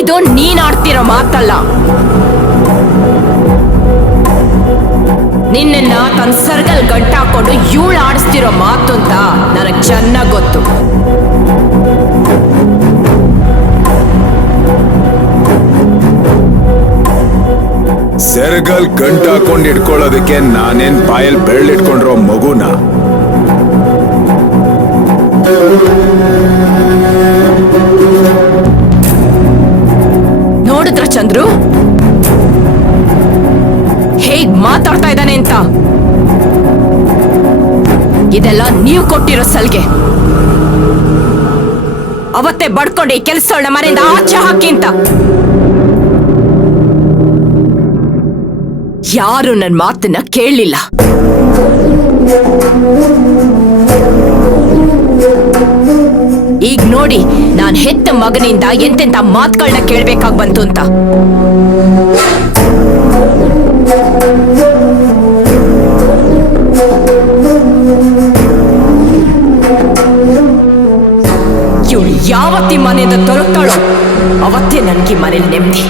ಇದು ನೀನ್ ಆಡ್ತಿರೋ ಮಾತಲ್ಲ. ನಿನ್ನ ತನ್ನ ಸರ್ಗಲ್ ಗಂಟಾಕೊಂಡು ಇವಳು ಆಡಿಸ್ತಿರೋ ಮಾತು ಅಂತ ನನಗ್ ಚೆನ್ನಾಗ್ ಗೊತ್ತು. ಸೆರಗಲ್ ಗಂಟು ಹಾಕೊಂಡು ಇಟ್ಕೊಳ್ಳೋದಕ್ಕೆ ನಾನೇನ್ ಬಾಯಲ್ಲಿ ಬೆರಳಿಟ್ಕೊಂಡಿರೋ ಮಗುನ? ನೋಡಿದ್ರ ಚಂದ್ರು ಹೇಗ್ ಮಾತಾಡ್ತಾ ಇದ್ದಾನೆ ಅಂತ? ಇದೆಲ್ಲ ನೀವು ಕೊಟ್ಟಿರೋ ಸಲ್ಗೆ. ಅವತ್ತೇ ಬಡ್ಕೊಂಡು ಈ ಕೆಲಸಗಳನ್ನ ಮನೆಯಿಂದ ಆಚೆ ಹಾಕಿ ಅಂತ. ಯಾರು ನನ್ನ ಮಾತನ್ನ ಕೇಳಲಿಲ್ಲ. ಈಗ ನೋಡಿ ನಾನ್ ಹೆತ್ತ ಮಗನಿಂದ ಎಂತೆಂತ ಮಾತುಗಳನ್ನ ಕೇಳ್ಬೇಕಾಗ್ ಬಂತು ಅಂತ. ಇವಳು ಯಾವತ್ತಿ ಮನೆಯಿಂದ ತೊಲಗ್ತಾಳೋ ಅವತ್ತೇ ನನ್ಗೆ ಮನೇಲಿ ನೆಮ್ಮದಿ.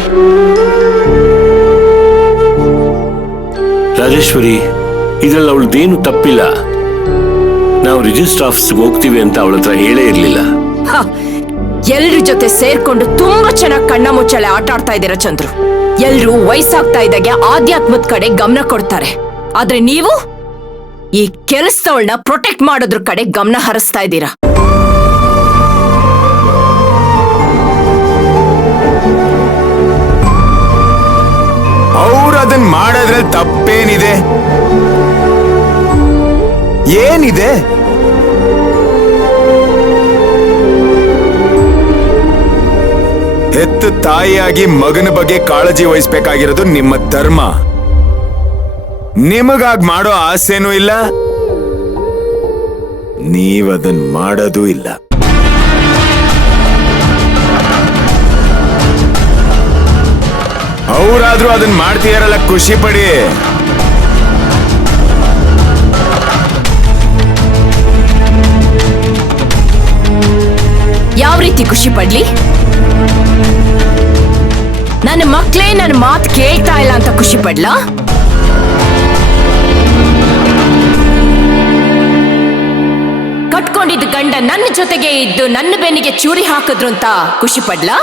ರಾಜೇಶ್ವರಿ, ಇದ್ರಲ್ಲಿ ಅವಳದೇನು ತಪ್ಪಿಲ್ಲ. ನಾವು ರಿಜಿಸ್ಟರ್ ಆಫೀಸ್ಗೆ ಹೋಗ್ತೀವಿ ಅಂತ ಅವಳ ಹತ್ರ ಹೇಳೇ ಇರ್ಲಿಲ್ಲ. ಎಲ್ರ ಜೊತೆ ಸೇರ್ಕೊಂಡು ತುಂಬಾ ಚೆನ್ನಾಗಿ ಕಣ್ಣ ಮುಚ್ಚಳೆ ಆಟ ಆಡ್ತಾ ಇದ್ದೀರಾ ಚಂದ್ರು. ಎಲ್ರು ವಯಸ್ಸಾಗ್ತಾ ಇದ್ದಾಗೆ ಆಧ್ಯಾತ್ಮದ ಕಡೆ ಗಮನ ಕೊಡ್ತಾರೆ. ಆದ್ರೆ ನೀವು ಈ ಕೆಲಸದವಳನ್ನ ಪ್ರೊಟೆಕ್ಟ್ ಮಾಡೋದ್ರ ಕಡೆ ಗಮನ ಹರಿಸ್ತಾ ಇದ್ದೀರಾ. ಅವ್ರು ಅದನ್ನ ಮಾಡೋದ್ರಲ್ಲಿ ತಪ್ಪೇನಿದೆ? ಏನಿದೆ? ಹೆತ್ತ ತಾಯಿಯಾಗಿ ಮಗನ ಬಗ್ಗೆ ಕಾಳಜಿ ವಹಿಸ್ಬೇಕಾಗಿರೋದು ನಿಮ್ಮ ಧರ್ಮ. ನಿಮಗಾಗ್ ಮಾಡೋ ಆಸೆನೂ ಇಲ್ಲ, ನೀವದನ್ ಮಾಡೋದೂ ಇಲ್ಲ. ಅವರಾದ್ರೂ ಅದನ್ನ ಮಾಡ್ತೀಯಾರಲ್ಲ, ಖುಷಿ ಪಡಿ. ಯಾವ ರೀತಿ ಖುಷಿ ಪಡ್ಲಿ? ನನ್ನ ಮಕ್ಳೇ ನನ್ನ ಮಾತು ಕೇಳ್ತಾ ಇಲ್ಲ ಅಂತ ಖುಷಿ ಪಡ್ಲಾ? ಕಟ್ಕೊಂಡಿದ್ದ ಗಂಡ ನನ್ನ ಜೊತೆಗೆ ಇದ್ದು ನನ್ನ ಬೆನ್ನಿಗೆ ಚೂರಿ ಹಾಕಿದ್ರು ಅಂತ ಖುಷಿ ಪಡ್ಲಾ?